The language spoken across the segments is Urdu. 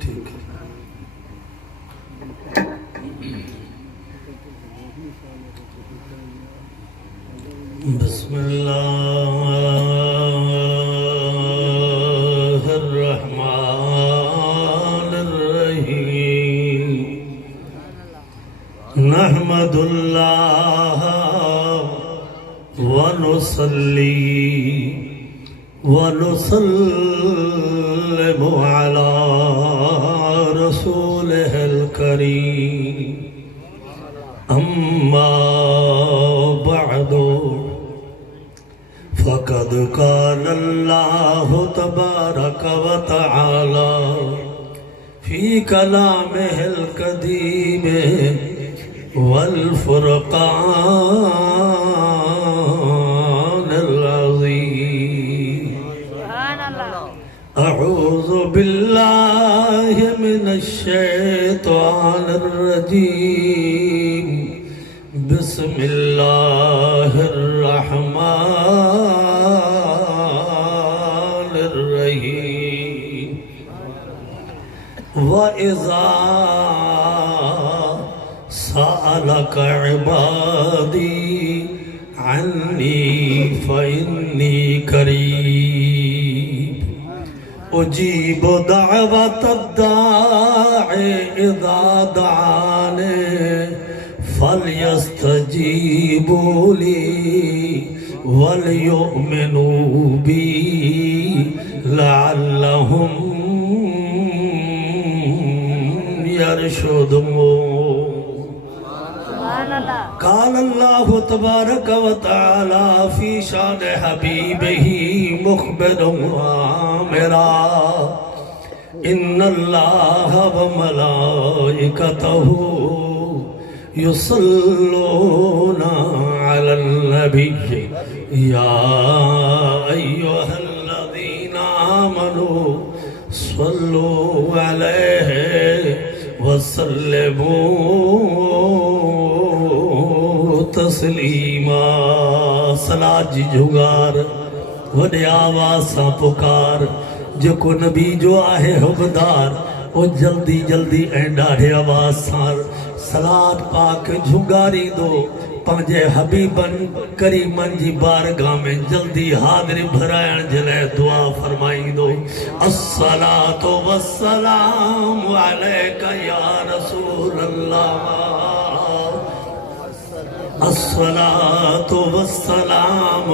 ٹھیک ہے. بسم اللہ الرحمن الرحیم. نحمد اللہ ونصلی ونسلم علی رسولہ الکریم. اما بعد فقد قال اللہ تبارک و تعالی فی کلامہ القدیم والفرقان العظیم. اعوذ باللہ من الشیطان الرجیم. بسم اللہ الرحمن الرحیم. وَإِذَا سَأَلَكَ عِبَادِي عَنِّي فَإِنِّي قَرِيبٌ أُجِيبُ دَعْوَةَ الدَّاعِ إِذَا دَعَانِ فَلْيَسْتَجِيبُوا لِي وَلْيُؤْمِنُوا بِي لَعَلَّهُمْ يَرْشُدُونَ. قال اللہ تبارک و تعالی فی شان حبیبہ مخبرا وآمرا ان اللہ وملائکتہ یصلون علی النبی یا ایہا الذین آمنوا صلوا علیہ وسلموا تسلیما. صلاة جی جھگار وڈے آواز سا پکار جکو نبی جو آہے حبدار او جلدی جلدی این ڈاڑھے آواز سار صلاة پاک جھگاری دو پانجے حبیبن کریمن جی بارگاہ میں جلدی حاضر بھرائن جلے دعا فرمائی دو. الصلاة والسلام علیکہ یا رسول اللہ. الصلاة والسلام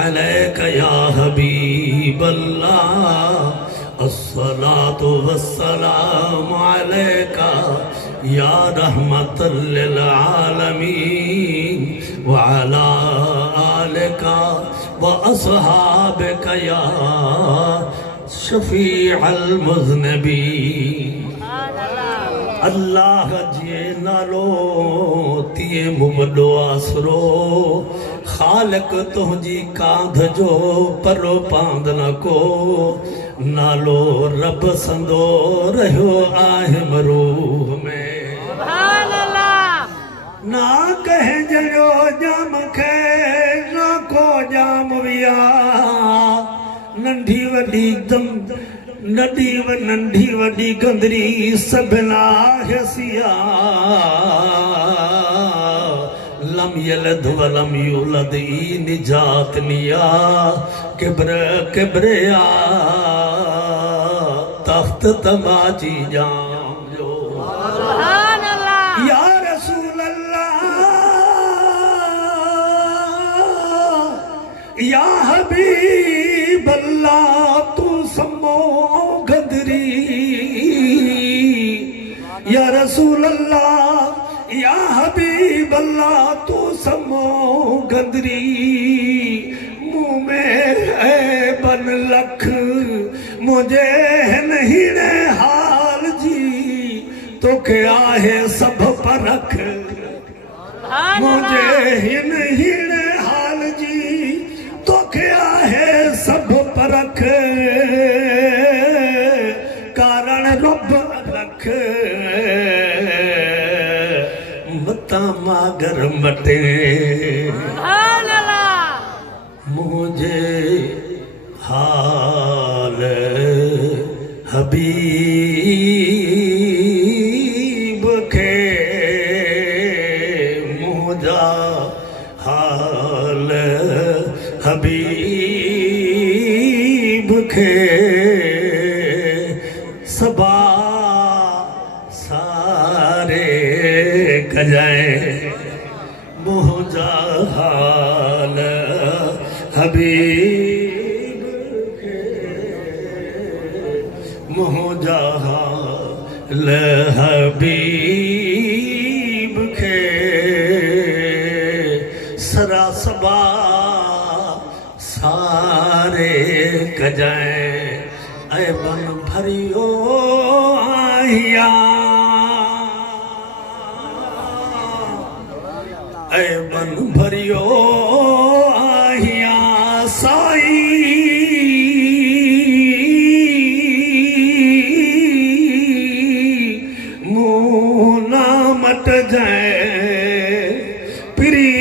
علیکہ یا حبیب اللہ. الصلاة والسلام علیکہ یا رحمت للعالمین وعلا آلکا واصحابکا یا شفیع المذنبین. اللہ جے نالو تیے ممدو آسرو خالق تہنجی کاندھ جو پرو پاند نہ کو نالو رب سندو رہو آہم روح میں. نہ کہیں جلو جام کھے نہ کو جام ویا ننڈھی وڈی دم ننڈھی وڈی گندری سبنا حسیا. لم یلد ولم یولد ای نجات نیا کبریا تخت تماچی جام جو. یا رسول اللہ یا حبیب اللہ تو سمو گدری. یا رسول اللہ یا حبیب اللہ تو سمو گدری. منہ میں ہے بن لکھ مجھے نہیں نے حال جی تو کیا ہے سب پر رکھ مجھے ہی نہیں نے حال جی تو کیا ہے سب پر رکھ کارن رب رکھ متا ماگر مٹے مجھے حال حبیب کے مجھا حال حبیب کے سبا سارے کجائیں مجھا حال حبیب کے مجھا حال حبیب کے سرا سبا سارے کجائیں اے بن بھریو آہیا اے بن بھریو آہیا سائی مونا مٹ جائے پری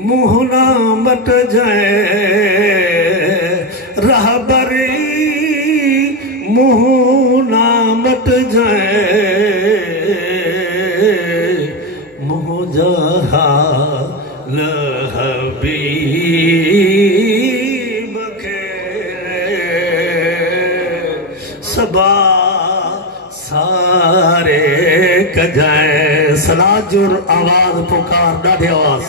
مونا مٹ جائے رہبری مونا مٹ جائے مجھا حال حبیب کے سبا سارے کجائیں سلاج اور آواز پکار ڈاڑھی آواز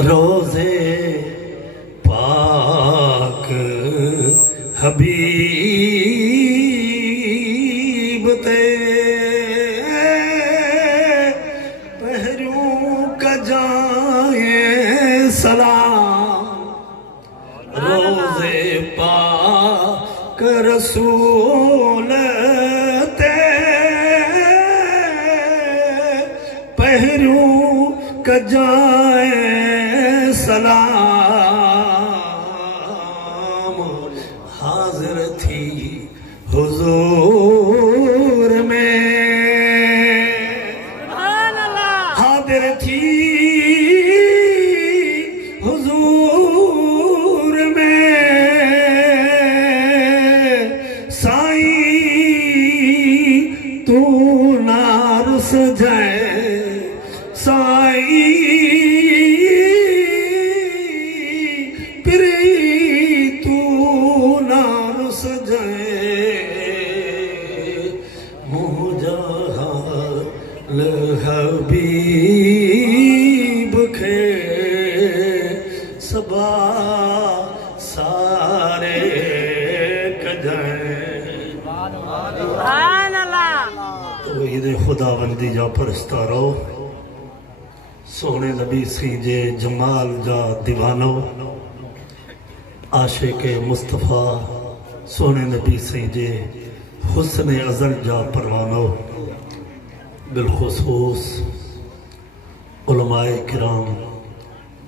روزے پاک حبیب تے پہروں کجائیں سلام روزے پاک رسول تے پہروں کجائیں سلام حاضر تھی حضور میں حاضر تھی حضور میں سائیں تو نہ رس جائے سائیں حبیب کے سبا سارے کجائیں توحید خداوندی جا پرستہ رہو سونے نبی سی جے جمال جا دیوانو عاشق مصطفیٰ سونے نبی سی جے حسن ازل جا پروانو بالخصوص علماء کرام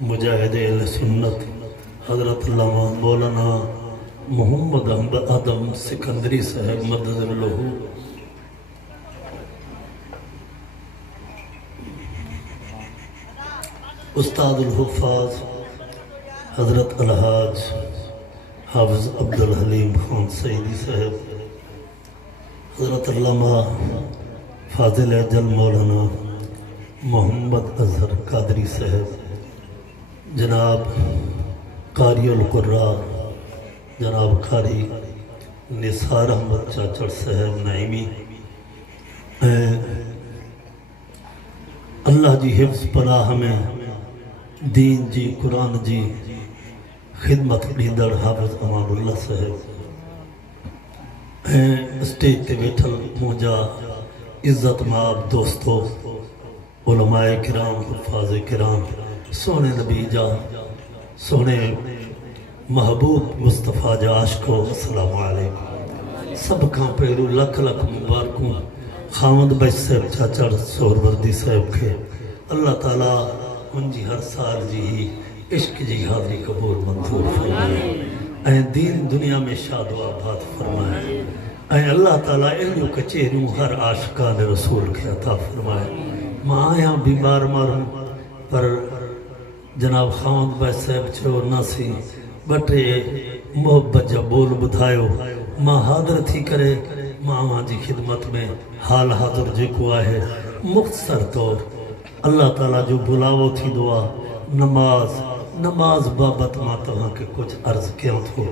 مجاہد اہل سنت حضرت علامہ مولانا محمد احمد آدم سکندری صاحب مدد اللہ استاد الحفاظ حضرت الحاج حافظ عبدالحلیم خان سعیدی صاحب حضرت علامہ فاضل اجل مولانا محمد اظہر قادری صاحب جناب قاری القراء جناب قاری نثار احمد چاچڑ صاحب نعیمی اللہ جی حفظ پناہ میں دین جی قرآن جی خدمت ڈیندڑ حافظ امان اللہ صاحب اسٹیج تے بیٹھل مجھا عزت مآب دوستو علماء کرام حفاظ کرام سونے نبی جا سونے محبوب مصطفیٰ جا عاشقو السلام علیکم سب کھاں پہلو لکھ لکھ مبارکوں خامد بچ صاحب چاچڑ سور وردی صاحب کے اللہ تعالیٰ ان جی ہر سال جی ہی عشق جی حاضری قبول منظور فرمائے اے دین دنیا میں شاد و آباد فرمائے اے اللہ تعالیٰ علم کچھروں ہر عاشقان رسول کے عطا فرمائے ماں آیا بیمار ماروں پر جناب خاند بھائی صاحب چھو ناسی بٹے محبت جا بول بدھائیو ماں حاضر تھی کرے ماں جی خدمت میں حال حاضر جے کو آئے مختصر طور اللہ تعالیٰ جو بلاو تھی دعا نماز بابت ماں تہاں کے کچھ عرض کیا تھو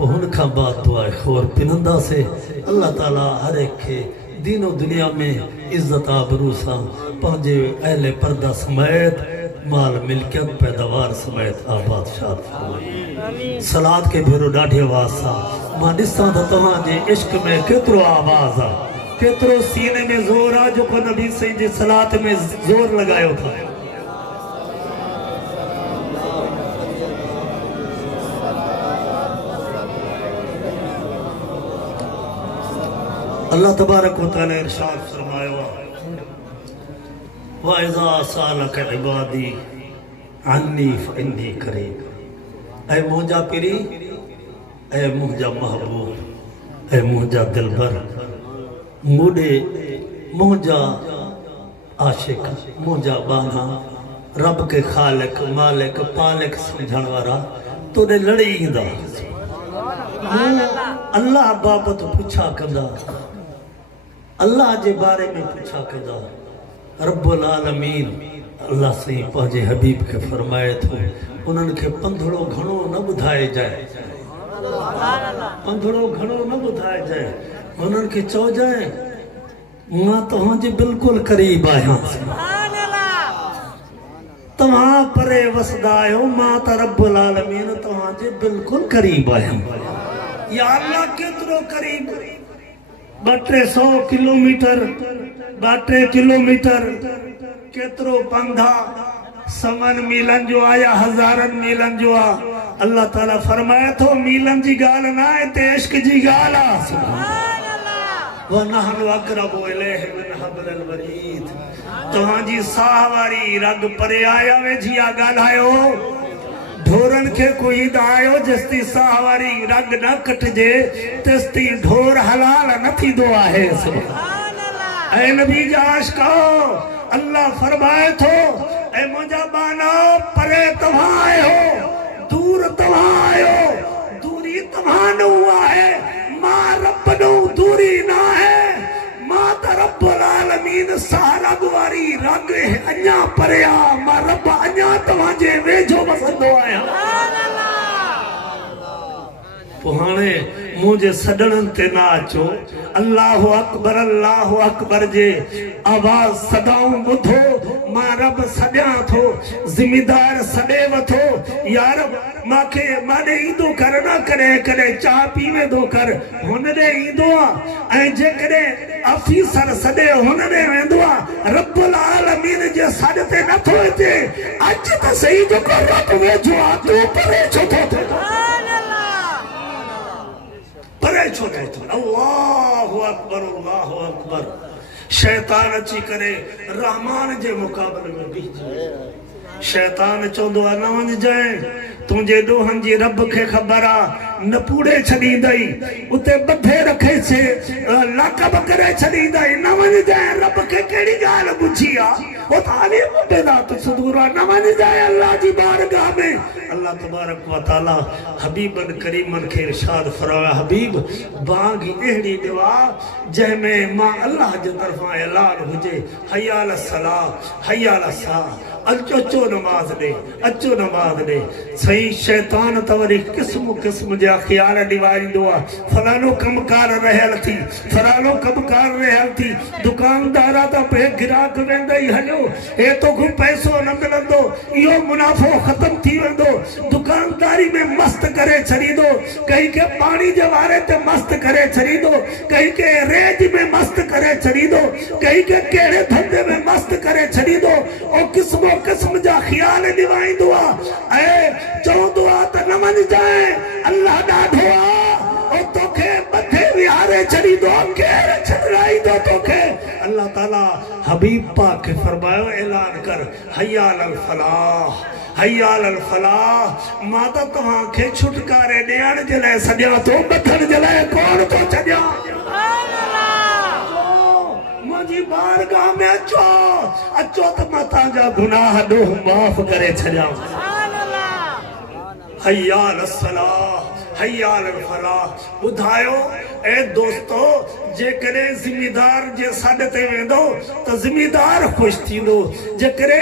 ہن کھا بعد دعائے خور پنندہ سے اللہ تعالیٰ ہر ایک کے دین و دنیا میں عزت آبروسا پانجے اہل پردہ سمیت مال ملکیت پیداوار سمیت آباد شاد فرمائے صلات کے بھیرو ڈاڑھے واسا ماں ڈساں تھا تہاں جے عشق میں کترو آواز آ کترو سینے میں زور آ جو کو نبی سے جے صلات میں زور لگائے تھا اللہ تبارک و تعالی ارشاد فرمایا وَإِذَا سَأَلَكَ عِبَادِي عَنِّي فَإِنِّي قَرِيبٌ اے مہجا پیری اے مہجا محبوب اے مہجا دلبر موڈے مہجا عاشق مہجا بانا رب کے خالق مالک پالک سمجھن وارا تو نے لڑی دا اللہ بابت پوچھا کدا اللہ جے بارے میں پوچھا کدا رب العالمین اللہ سے پہنچے حبیب کے فرمائے تھو انہوں کے پندھڑو گھنو نہ بدھائے جائے پندھڑو گھنو نہ بدھائے جائے انہوں کے چو جائے ماں تہاں جے بالکل قریب آیا تمہاں پرے وسدائیو ماں تا رب العالمین تہاں جے بالکل قریب آیا یا اللہ کترو قریب 200 کلومیٹر 2 کلومیٹر کترو پندھا سمن میلن جو آیا ہزارن میلن جو آ اللہ تعالیٰ فرمایا تو میلن جی گال نہ آئے تے عشق جی گال آ وَنَحْنُ أَقْرَبُ إِلَيْهِ مِنْ حَبْلِ الْوَرِيدِ تہاں جی ساہواری رگ پرے آیا وے جیا گال آئیو ڈھورن کے کوئی دائیو جستی ساہواری رگ نہ کٹ جے تستی ڈھور حلال نہ تھی دعا ہے اے نبی جاش کہو اللہ فرمائے تھو اے مجھا بانا پرے تمہاں آئے ہو دور تمہاں آئے ہو دوری تمہاں نہ ہوا ہے ماں رب نو دوری نہ ہے ماں تا رب العالمین سارا دواری رگ انیا پریا ماں رب انیا تمہاں جے ویجو بسندو آیا پہانے مجھے سڈنن تے ناچو اللہ اکبر جے آواز صداؤں بدھو ماں رب سڈیاں تھو ذمہ دار سڈے وتھو یا رب ماں کے مانے ایندو کر نہ کرے کرے چاہ پیوے دو کر ہوندے ایندو آئیں جے کرے افیسر سڈے ہوندے ایندو رب العالمین جے سڈتے نہ تھوئے تے اج تا صحیح جو کر رب ویجو آتو پرے چھوٹو تھے پرے چھوٹے تھے اللہ اکبر شیطان اچھی کرے رحمان جے مقابل میں بیجے شیطان چوندو نہ ونج جائیں تجھے دوہن جی رب کے خبرہ نہ پوڑے چھڑی دائی اتے بدھے رکھے سے لقب کرے چھڑی دائی نہ ونج جائیں رب کے کیڑی گال بچھیا وہ تعلیم بیدات صدورہ نہ ونج جائیں اللہ جی بارگاہ میں اللہ تبارک و تعالی حبیبن کریمن کے ارشاد فرمایا حبیب بانگی اہڑی دعا جہ میں ماں اللہ جے طرفاں اعلان ہوجے حیا علی الصلاۃ حیا علی الصلاۃ اچو نماز دے صحیح شیطان توری قسم جا خیال ڈیواری دعا فلانو کمکار رہل تھی فلانو کمکار رہل تھی دکاندارا تا پہ گراک ویندائی ہلو اے تو کو پیسو نہ ملندو یہ منافع ختم تھی ویندو دکانداری میں مست کرے چھڑی دو کہیں کہ پانی جوارے تے مست کرے چھڑی دو کہیں کہ ریج میں مست کرے چھڑی دو کہیں کہ کیڑے دھندے میں مست کرے چھڑی دو اور قسم جا خیال دیوائی دعا اے چون دعا تا نمن جائیں اللہ دا دعا اور توکے بدھے ویارے چھڑی دو کیرے چھڑائی دو توکے اللہ تعالیٰ حبیب پاک کے فرمائے اعلان کر حیا علی الفلاح حیال الفلاح ماتا تمہاں کے چھٹکارے ڈیان جلے سجا تو بتھن جلے کون تو چجا مجھے بارگاہ میں اچھو تو ماتا جا گناہ دو معاف کرے چھجا حیال الصلاح حیال الفلاح بدھائیو اے دوستو جے کرے ذمہ دار جے ساڈتے ویندو تو ذمہ دار خوش تھیندو جے کرے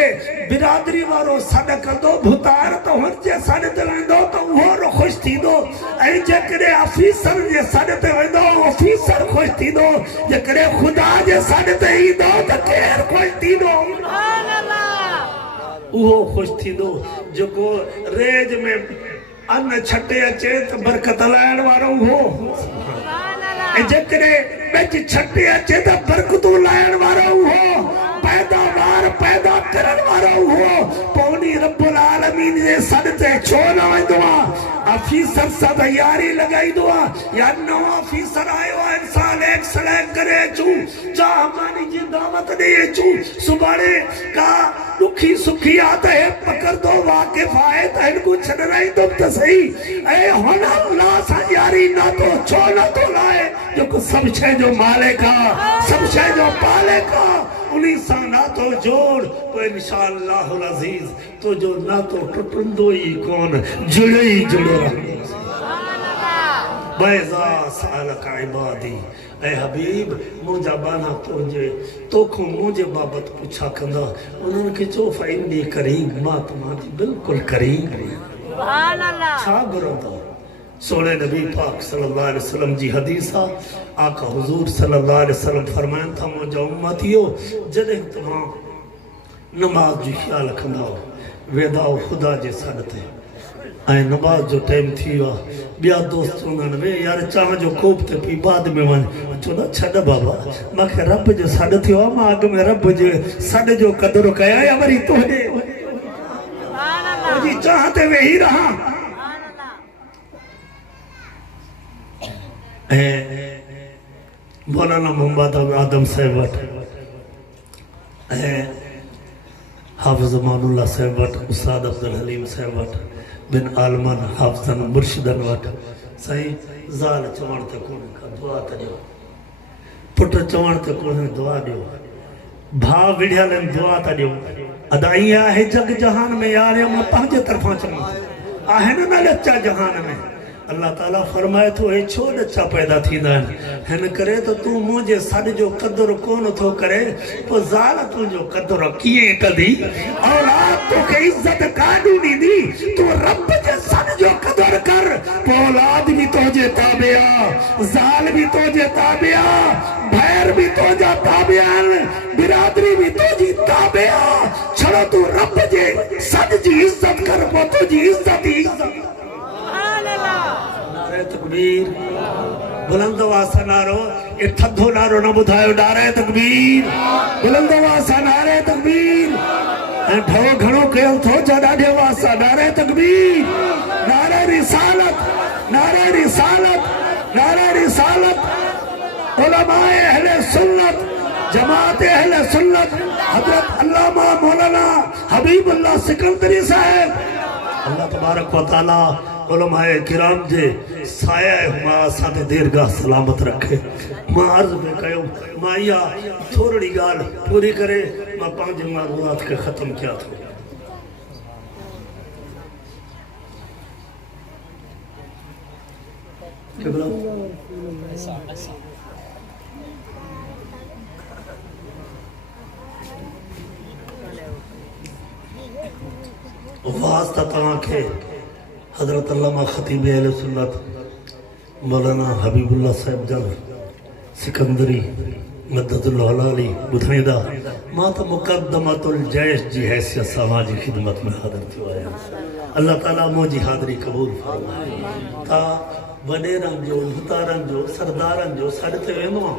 برادری وارو ساڈ کردو بھتار تو ہن جے ساڈتے ویندو تو وہ خوش تھیندو اے جے کرے آفیسر جے ساڈتے ویندو آفیسر خوش تھیندو جے کرے خدا جے ساڈتے ایندو تو کیر خوش تھیندو سبحان اللہ وہ خوش تھیندو جو کو ریج میں ان چھٹے اچے تو برکت لائن وارو ہو جکرے بیچ چھٹے اچے تو برکت لائن وارو ہو پیداوار پیدا کرن وارو ہو پونی رب العالمین نے صدتے چھوڑا ہوئی دعا آفیسر سا تیاری لگائی دعا یا نو آفیسر آئے ہوا انسان ایک سلیک کرے چو چاہ ہمانی جی دعوت دیئے چو سبانے کا دکھی سکھی آتا ہے پکر دو واقف آئے تو ان کو چھڑ رہی تم تو صحیح اے ہونا اللہ سنجاری نہ تو چھوڑا تو لائے جو کو سب چھے جو مالے کا سب چھے جو پالے کا انہیں سا نہ تو جوڑ تو انشاءاللہ العزیز تو جو نہ تو ٹٹندو ہی کون جڑے ہی جڑے رہے بیضا سالک عبادی اے حبیب مجھا بانا تو کھو مجھے بابت پوچھا کندہ انہوں نے کہا چو فائندی قریب ماں تمہاری بالکل قریب سبحان اللہ چھا گرودہ سونے نبی پاک صلی اللہ علیہ وسلم جی حدیثہ آقا حضور صلی اللہ علیہ وسلم فرمائن تھا مجھا امتیو جدہ تمہاں نماز جو خیال کندہ ہو ویداؤ خدا جے سڑتے آئے نماز جو ٹائم تھی ہوا بیا دوستوں نے وے یار چاہ جو کوپتے پی بعد میں ون چونا چھڑا بابا میں کہ رب جو سڑ تھی ہوا ماں آگے میں رب جو سڑ جو قدر کیا یا مری تو دے جی چاہتے وے ہی رہا مولانا محمد آدم صاحبت حافظ امان اللہ صاحبت استاد عبدالحلیم صاحبت بن عالمان حافظن مرشدن وٹ صحیح زال چوان تکون کا دعا تجو پٹر چوان تکون دعا دیو بھا ویڈیا لن دعا تجو ادائی آئے جگ جہان میں یارے میں پہنچے طرفان چلوں آئے نا لچا جہان میں اللہ تعالیٰ فرمائے تو اے چھوڑ اچھا پیدا تھی دائن ہن کرے تو مجھے ساڑھ جو قدر کون تو کرے تو زال تو جو قدر کیے کدی اولاد تو کہ عزت کانو نہیں دی تو رب جے ساڑھ جو قدر کر تو اولاد بھی تو جے تابعہ زال بھی تو جے تابعہ بھیر بھی تو جے تابعہ برادری بھی تو جی تابعہ چھڑو تو رب جے ساڑھ جی عزت کر وہ تو جی عزت ہی عزت نعرہ تکبیر بلند واسا نارو اتھدھو نارو نہ بدھائیو نعرہ تکبیر بلند واسا نعرہ تکبیر ڈھو گھنو کیل تھو جڑا ڈھے واسا نعرہ تکبیر نعرہ رسالت نعرہ رسالت نعرہ رسالت علماء اہل سنت جماعت اہل سنت حضرت علامہ مولانا حبیب اللہ سکندری صاحب اللہ تبارک و تعالی علماء کرام جے سایہ ہما ساتھ دیرگاہ سلامت رکھے ماں عرض میں کہوں ماں یا تھوڑی گال پوری کرے ماں پانچ معلومات کے ختم کیا تھا کیا بلا واسطہ تمام کے حضرت علامہ خطیب اہل سنت مولانا حبیب اللہ صاحب جان سکندری مدد اللہ علی بدھائیدہ ماتا مقدمت الجیش جی حیثیت سماجی خدمت میں حاضر تھی آیا اللہ تعالیٰ موجی حاضری قبول فرمائے تا وڈیران جو بھتاران جو سرداران جو سڑتے ویمو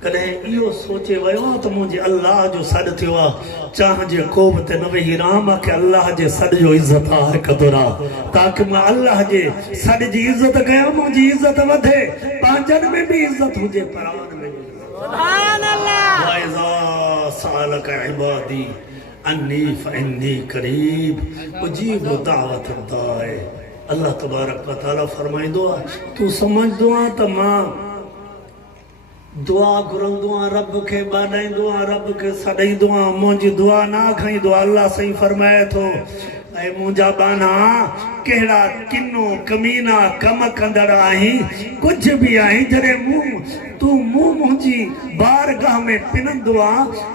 کدھے ایو سوچے ویو تو مجھے اللہ جو سڑ تھیوا چاہ جے کوبت نوی رام کہ اللہ جے سڑ جو عزت آئے قدرہ تاکہ میں اللہ جے سڑ جی عزت گیا مجھے عزت ودھے پانچن میں بھی عزت ہو جے پران میں بھی سبحان اللہ وَإِذَا سَأَلَكَ عِبَادِي انی فانی قریب اجیب دعوت الداع اللہ تبارک و تعالیٰ فرمائیں دعا تو سمجھ دعا تا ماں دعا کرن دعا رب کے بانائیں دعا رب کے سڑیں دعا مجھے دعا نہ کھائیں دعا اللہ صحیح فرمائے تو اے مجھا بانا کہڑا کنو کمینہ کم کندڑ آہیں کچھ بھی آہیں جرے تو مجھے بارگاہ میں پنندوا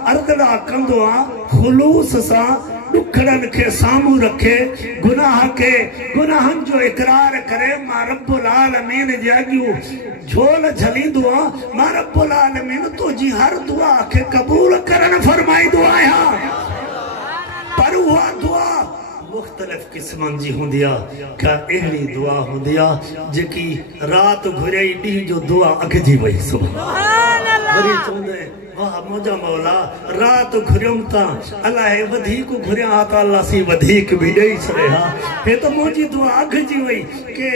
اردڑا کندوا خلوص سا ڈکھڑن کے سامو رکھے گناہن جو اقرار کرے ماں رب العالمین جاگیو جھول جھلی دعا ماں رب العالمین تو جی ہر دعا کے قبول کرن فرمائی دعا ہے پر ہوا دعا مختلف قسمان جی ہوں دیا کیا اہلی دعا ہوں دیا جکی رات گھرے ڈی جو دعا اگ جی وئی سبحان اللہ بری چوندے واہ موجہ مولا رات گھریوں تا اللہ ودھی کو گھرے آتا اللہ سی ودھی کو بھی نہیں سرے ہاں ہے تو موجی دعا اگ جی وئی کہ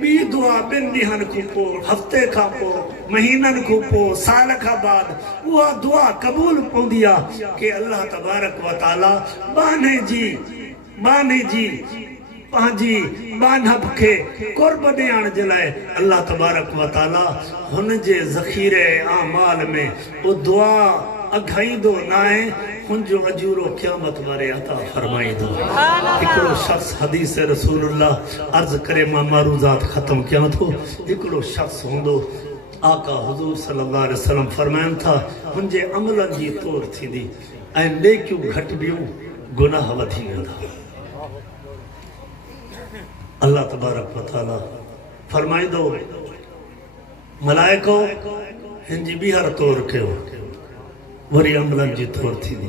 بی دعا بن دیہن کو پو ہفتے کھا پو مہینن کو پو سال کھا بعد وہ دعا قبول پو دیا کہ اللہ تبارک و تعالی بانے جی پانجی بانہب کے قرب دیان جلائے اللہ تبارک و تعالی ہن جے ذخیرے اعمال میں وہ دعا اگھائی دو نائے ہن جو اجور و قیامت بارے عطا فرمائی دو اکڑو شخص حدیث رسول اللہ عرض کرے ماں معروضات ختم کیا تو اکڑو شخص ہوندو آقا حضور صلی اللہ علیہ وسلم فرمائن تھا ہن جے عملن جی طور تھی دی این لیکیوں گھٹ بیوں گناہ ودھی گا اللہ تبارک و تعالی فرمائی دو ملائکو ہنجی بھی ہر طور کے ہو وری عملن جی طور تھی دی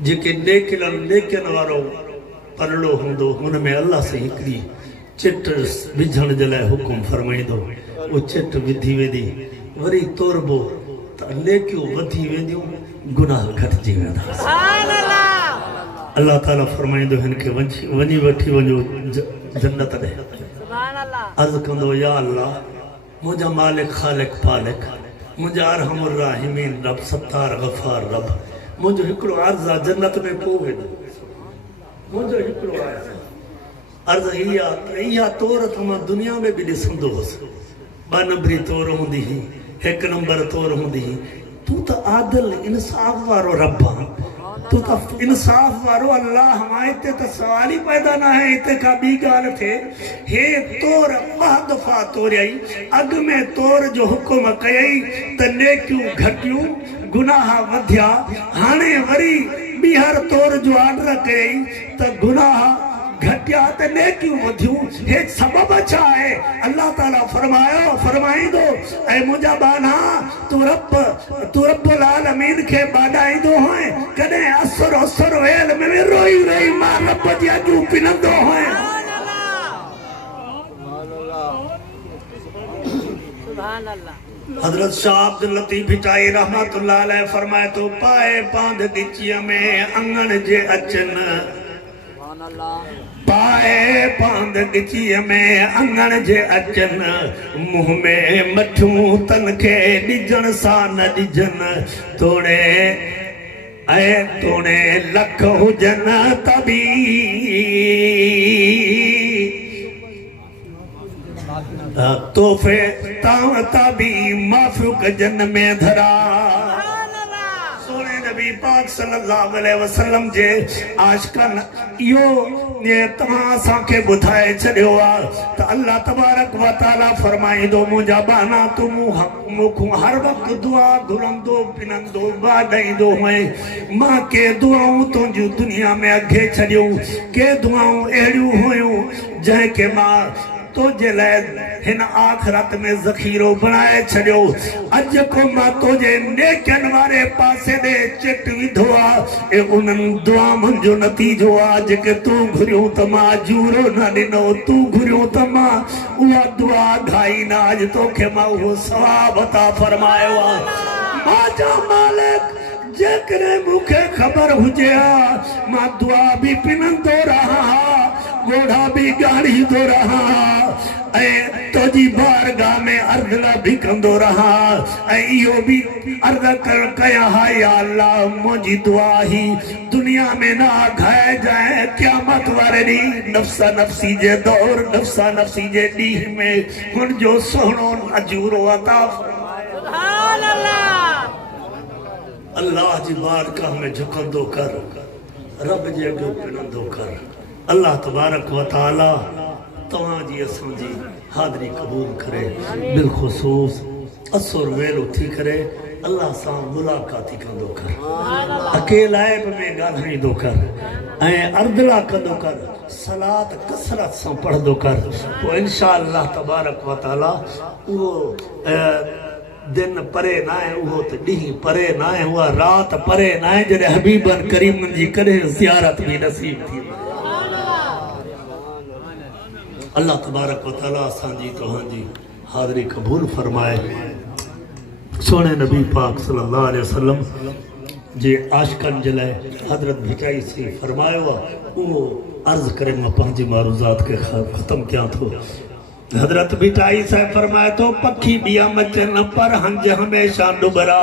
جی کہ لیکن وارو پرلو ہوں دو ان میں اللہ سے ہکری چٹ بجھن جلائے حکم فرمائی دو وہ چٹ بدھی وے دی وری طور بو لیکیو ودھی وے دیوں گناہ گھٹ جی وے دا اللہ تعالیٰ فرمائیں دو ہن کے ونی وٹھی ونجو جنت دے عرض کندو یا اللہ مجھا مالک خالق پالک مجھا ارحم الراحمین رب ستار غفار رب مجھو ہکڑو عرضہ جنت میں پوگے دو مجھو ہکڑو عرض ہیا طور تمہا دنیا میں بھی دسندو ہو با نمبری طور ہوں دی ہی ایک نمبر طور ہوں دی ہی تو تا عادل انصاف وارو ربان تو تا انصاف وارو اللہ ہمائے تا سوالی پیدا نہ ہے اتے کا بھی گال تھے ہے طور بہت دفعہ توری آئی اگ میں طور جو حکم کئی تا نیکیوں گھٹیوں گناہ ودھیا ہانے وری بھی ہر طور جو آڈر کئی تا گناہ گھٹیا تے نیکیوں ودھیوں ایک سبب اچھا ہے اللہ تعالیٰ فرمائی دو اے مجھا بانا تو رب العالمین کے بادائی دو ہیں کدے اثر ویل میں روئی ماں رب دیا جو پنندو ہیں حضرت شاہ عبداللطیف بھٹائی رحمت اللہ علیہ فرمائے تو پائے پاند گچیا میں انگن جے اچن پائے پاند گچی میں انگن جے اچن منہ میں مٹھوں تن کے ڈجن سا نہ ڈجن توڑے لکھ ہوجن تبھی توفے تبھی مافوق جن میں دھرا نبی پاک صلی اللہ علیہ وسلم جے عاشقن یہ تمہاں ساں کے بھائے چلے ہوا تو اللہ تبارک و تعالیٰ فرمائی دو مجھا بانا تو مکھوں ہر وقت دعا گھلندو پنندو بادائیں دو ہوئے ماں کے دعاوں تو جو دنیا میں اگھے چلیوں کے دعاوں اہلیوں ہوئیوں جہاں کے ماں تو جلائے ہن آخرت میں ذخیروں بنائے چھڑیو اج کو ماں تو جے نیکن وارے پاسے دے چٹ وی دھوا اے انن دعا من جو نتیجو آج کہ تو گھریوں تما جورو نہ ڈنو تو گھریوں تما وہ دعا گھائی نہ آج تو کہ ماں وہ ثواب عطا فرمائے ماں جا مالک جے کرے مکھے خبر ہو جیا ماں دعا بھی پنندو رہا گوڑا بھی گاڑی دو رہا اے تو جی بارگاہ میں عرض نہ بھی کندو رہا اے یہ بھی عرض کر کیا یا اللہ مجھے دعا ہی دنیا میں نہ گھائے جائے قیامت وردی نفسا نفسی جے دور نفسا نفسی جے دیہ میں ان جو سہنوں اجور و عطا سبحان اللہ اللہ جی بارگاہ میں جھکندو کر رب جے جو پنندو کر اللہ تبارک و تعالی تمام جی اسم جی حاضری قبول کرے بالخصوص اثر ویلو تھی کرے اللہ سان ملاقاتی کندو کر اکیلا عیب میں گالہائی دو کر اردلا کندو کر صلاة کثرت سان پڑھ دو کر تو انشاءاللہ تبارک و تعالی وہ دن پرے نائے وہ تو ڈیہ پرے نائے وہ رات پرے نائے جنہیں حبیبن کریمن جی کرے زیارت بھی نصیب تھی اللہ تبارک و تعالیٰ آسان جی تو ہاں جی حاضری قبول فرمائے سونے نبی پاک صلی اللہ علیہ وسلم جے عاشقن جلائے حضرت بھٹائی سے فرمائے وہ عرض کریں گا پانچی معروضات کے ختم کیا تھو حضرت بھٹائی سے فرمائے تو پکھی بیا مچن پر ہنج ہمیشہ ڈبرا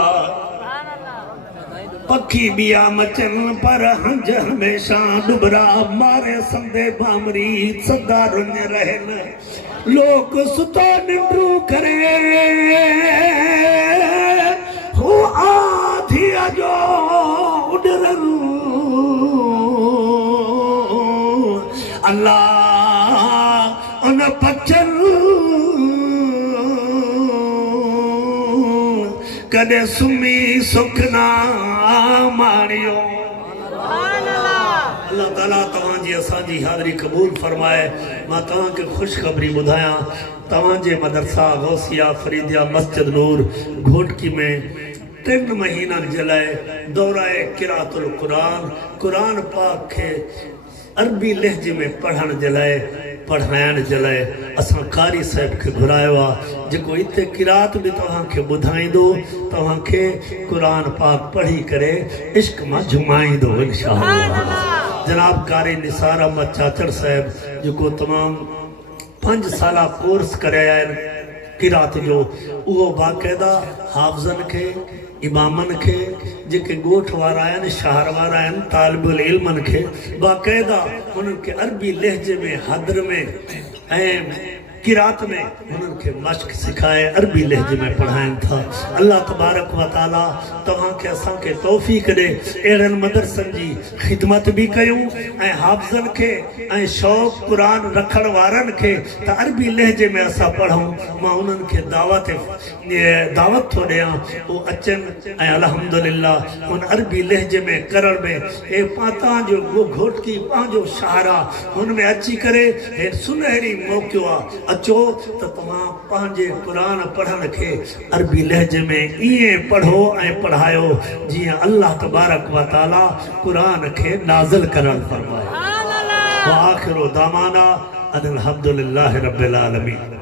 پکھی بیا مچن پر ہنج ہمیشہ ڈبرا مارے سندے بامری صدا رن رہن لوگ ستو نمرو کرے ہو آدھی اجو اڈرن اللہ ان پچن کدے سمی سکھنا مانیو اللہ تعالیٰ تمہاں جی اساں جی حاضری قبول فرمائے ماں تمہاں کے خوشخبری بدھایاں تمہاں جے مدرسہ غوثیہ فریدیہ مسجد نور گھوٹکی میں 3 مہینہ جلائے دورہ قرات القرآن قرآن پاک کے عربی لہجے میں پڑھن جلائے پڑھائن جلائے اساں قاری صاحب کے گھرائے وا جکو اتے قرات بھی توہاں کے بدھائیں دو توہاں کے قرآن پاک پڑھی کرے عشق ماں جمائیں دو انشاءاللہ جناب قاری نثار احمد چاچڑ صاحب جکو تمام 5 سالہ کورس کرے آئے قرات جو وہ باقاعدہ حافظن کے امامن کے جکے گوٹھ وارائن شہر وارائن طالب العلمن کے باقاعدہ انہوں کے عربی لہجے میں حدر میں قرات میں انہوں کے مشق سکھائے عربی لہجے میں پڑھائیں تھا اللہ تبارک و تعالیٰ تمہاں کے اساں کے توفیق دے ایرن مدرسن جی خدمت بھی کیوں حافظن کے شوق قرآن رکھڑ وارن کے تا عربی لہجے میں اسا پڑھوں ماں انہوں کے دعوت تھو دیا وہ اچن الحمدللہ ان عربی لہجے میں کرڑ میں پاتاں جو وہ گھوٹ کی پانچو شہرہ ان میں اچھی کرے سنہری موقعہ اچو تو تمام پانجے قرآن پڑھن کے عربی لہجے میں یہ پڑھو پڑھائیو جی اللہ تبارک و تعالی قرآن کے نازل کرن فرمائے وآخر دعوانا ان الحمدللہ رب العالمین